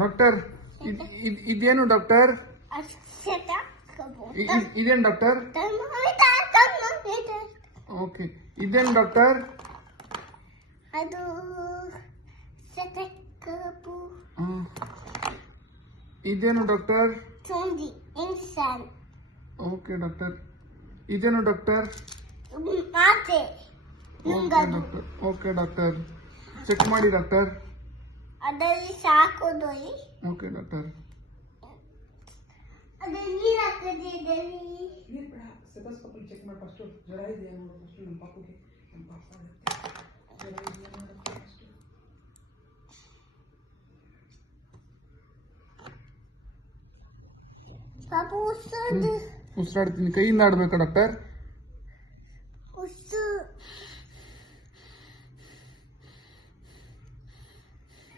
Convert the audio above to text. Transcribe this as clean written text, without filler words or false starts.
Doctor ಇದೇನು doctor? ಇದೇನು doctor? Okay, ಇದೇನು ಡಾಕ್ಟರ್? ಅದು ಇದೇನು ಡಾಕ್ಟರ್? ಇನ್ಸಾನ್. ಓಕೆ ಡಾಕ್ಟರ್, ಇದೇನು ಡಾಕ್ಟರ್? ಮಾತೆ. ಓಕೆ ಡಾಕ್ಟರ್, ಚೆಕ್ ಮಾಡಿ ಡಾಕ್ಟರ್. ಅದರಲ್ಲಿ ಸಾಕೋದು. Okay doctor. ಅದರಲ್ಲಿ ನೀರು ಹಾಕಿದೆ. ಇದರಲ್ಲಿ ಸ್ಟೆಥೋಸ್ಕೋಪ್ ಚೆಕ್ ಮಾಡಿ ಫಸ್ಟ್ ಜ್ವರ ಇದೆಯಾ ನೋಡು. ಫಸ್ಟ್ ನಮ್ಮ ಪಾಪುಗೆ ಜ್ವರ ಇದೆಯಾ ನೋಡು ಫಸ್ಟ್. ಪಾಪು ಉಸಿರಾಡ್ತೀನಿ. ಕೈಯಿಂದ ಆಡ್ಬೇಕಾ ಡಾಕ್ಟರ್?